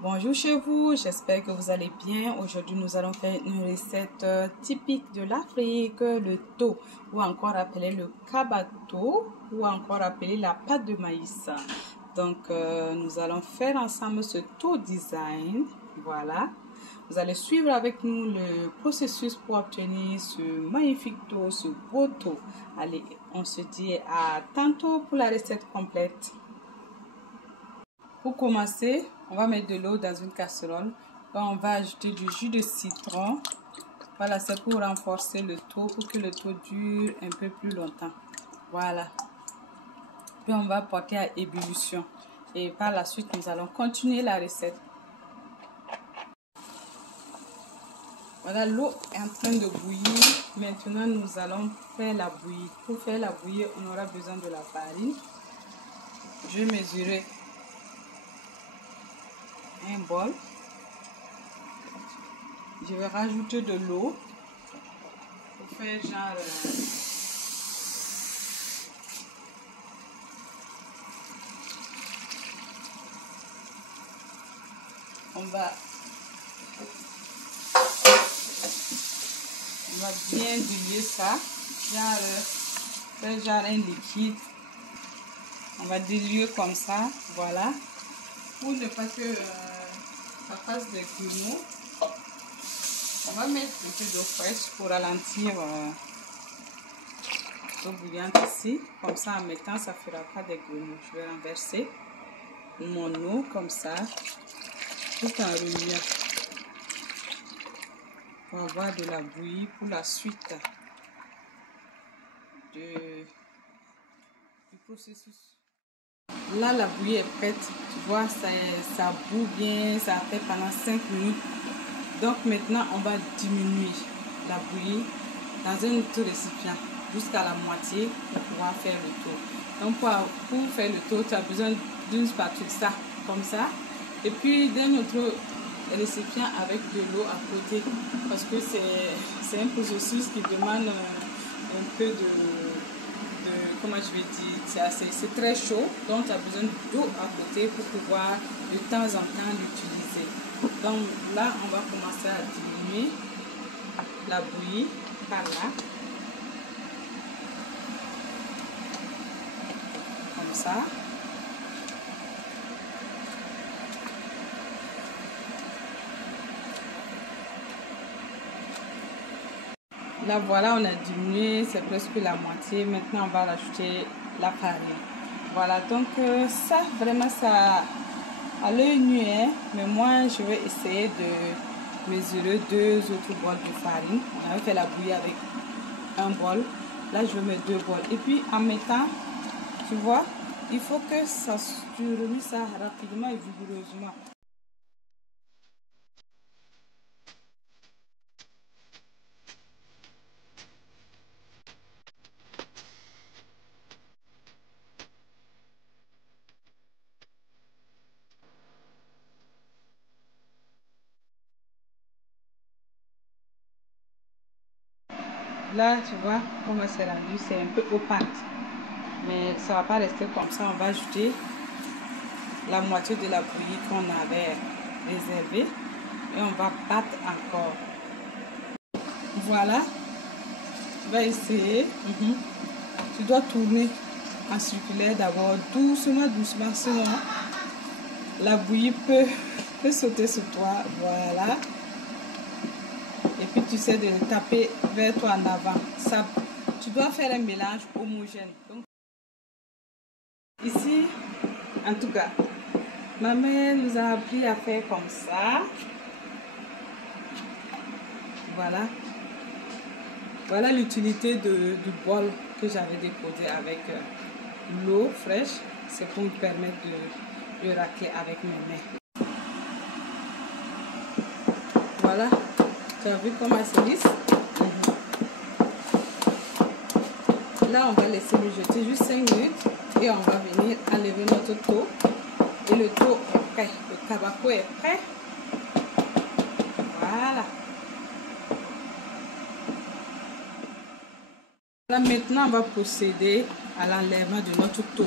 Bonjour chez vous, j'espère que vous allez bien. Aujourd'hui, nous allons faire une recette typique de l'Afrique, le tho, ou encore appelé le kabato, ou encore appelé la pâte de maïs. Donc, nous allons faire ensemble ce tho design. Voilà. Vous allez suivre avec nous le processus pour obtenir ce magnifique tho, ce beau tho. Allez, on se dit à tantôt pour la recette complète. Pour commencer, on va mettre de l'eau dans une casserole. Là, on va ajouter du jus de citron. Voilà, c'est pour renforcer le tho, pour que le tho dure un peu plus longtemps. Voilà. Puis on va porter à ébullition. Et par la suite, nous allons continuer la recette. Voilà, l'eau est en train de bouillir. Maintenant, nous allons faire la bouillie. Pour faire la bouillie, on aura besoin de la farine. Je vais mesurer un bol. Je vais rajouter de l'eau pour faire genre on va bien diluer ça, faire genre un liquide. On va diluer comme ça, voilà, pour ne pas que ça fasse des grumeaux. On va mettre un peu d'eau fraîche pour ralentir l'eau bouillante ici. Comme ça, en mettant, ça ne fera pas des grumeaux. Je vais renverser mon eau comme ça, tout en remuant, pour avoir de la bouillie pour la suite du processus. Là, la bouillie est prête. Tu vois, ça bout bien, ça a fait pendant 5 minutes. Donc maintenant, on va diminuer la bouillie dans un autre récipient jusqu'à la moitié pour pouvoir faire le tho. Donc pour faire le tho, tu as besoin d'une spatule, ça, comme ça. Et puis d'un autre récipient avec de l'eau à côté. Parce que c'est un processus qui demande un peu de comment je vais dire, c'est très chaud. Donc tu as besoin d'eau à côté pour pouvoir de temps en temps l'utiliser. Donc là, on va commencer à diminuer la bouillie par là. Comme ça. Là, voilà, on a diminué, c'est presque la moitié. Maintenant, on va rajouter la farine. Voilà, donc ça, vraiment, ça... à l'œil nu, hein, mais moi je vais essayer de mesurer 2 autres bols de farine. On avait fait la bouillie avec un bol. Là je vais mettre 2 bols. Et puis en mettant, tu vois, il faut que tu remues ça rapidement et vigoureusement. Là, tu vois comment c'est rendu, c'est un peu opaque. Mais ça ne va pas rester comme ça. On va ajouter la moitié de la bouillie qu'on avait réservée. Et on va battre encore. Voilà. Tu vas essayer. Tu dois tourner en circulaire d'abord, doucement, doucement. Sinon, la bouillie peut sauter sur toi. Voilà. Et puis tu sais de taper vers toi en avant. Ça, tu dois faire un mélange homogène. Donc, ici, en tout cas, ma mère nous a appris à faire comme ça. Voilà. Voilà l'utilité du bol que j'avais déposé avec l'eau fraîche. C'est pour me permettre de racler avec mes mains. Voilà. Tu as vu comment c'est lisse? Là, on va laisser le jeter juste 5 minutes et on va venir enlever notre tho. Et le tho est prêt. Le kabako est prêt. Voilà. Là, maintenant, on va procéder à l'enlèvement de notre tho.